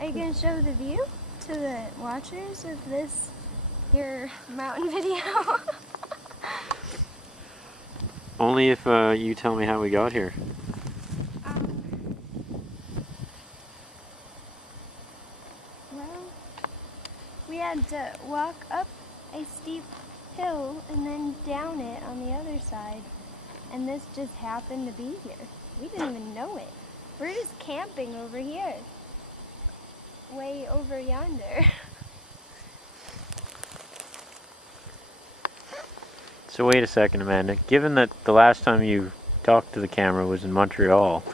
Are you going to show the view to the watchers of this, your mountain video? Only if you tell me how we got here. Well, we had to walk up a steep hill and then down it on the other side. And this just happened to be here. We didn't even know it. We're just camping over here. Way over yonder. So wait a second, Amanda. Given that the last time you talked to the camera was in Montreal.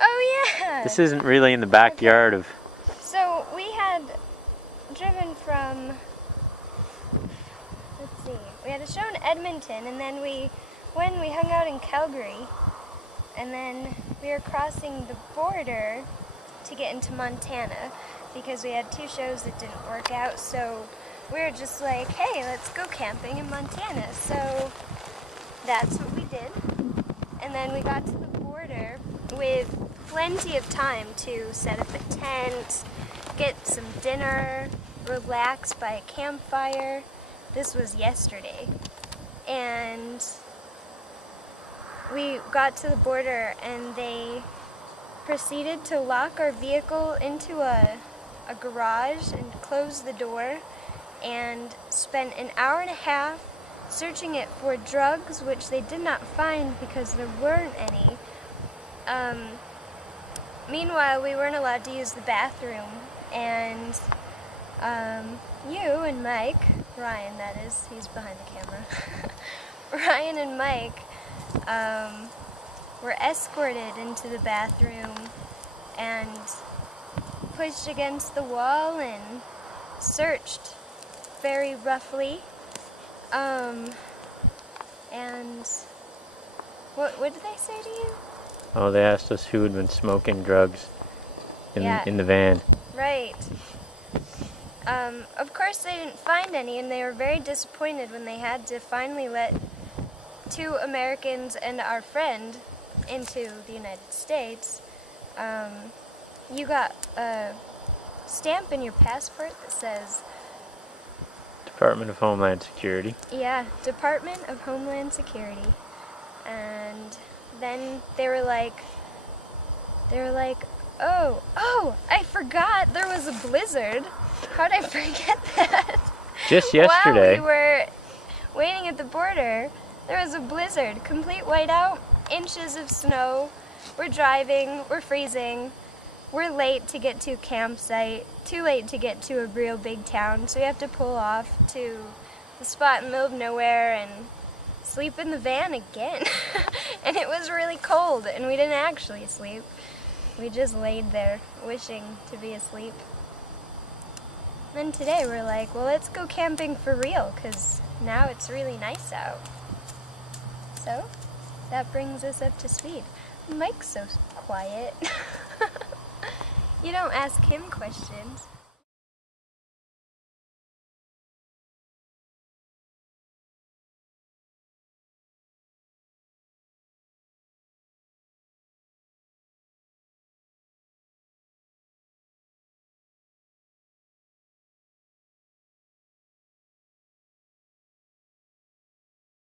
Oh yeah! This isn't really in the backyard of... So we had driven from, let's see, we had a show in Edmonton, and then we hung out in Calgary, and then we were crossing the border to get into Montana because we had 2 shows that didn't work out, so we were just like, hey, let's go camping in Montana. So that's what we did, and then we got to the border with plenty of time to set up a tent, get some dinner, relax by a campfire. This was yesterday. And we got to the border and they proceeded to lock our vehicle into a garage and close the door and spent an hour and a half searching it for drugs, which they did not find because there weren't any. Meanwhile, we weren't allowed to use the bathroom, and you and Mike, Ryan that is, he's behind the camera, Ryan and Mike were escorted into the bathroom and pushed against the wall and searched very roughly. And what did they say to you? Oh, they asked us who had been smoking drugs in the van. Right. Of course they didn't find any, and they were very disappointed when they had to finally let 2 Americans and our friend into the United States. You got a stamp in your passport that says Department of Homeland Security. Yeah, Department of Homeland Security. And then they were like, oh, I forgot there was a blizzard. How'd I forget that? Just yesterday. While we were waiting at the border, there was a blizzard, complete whiteout, inches of snow. We're driving, we're freezing. We're late to get to a campsite, too late to get to a real big town, so we have to pull off to the spot in the middle of nowhere and sleep in the van again. And it was really cold, and we didn't actually sleep. We just laid there, wishing to be asleep. Then today we're like, well, let's go camping for real, because now it's really nice out. So, that brings us up to speed. Mike's so quiet. You don't ask him questions.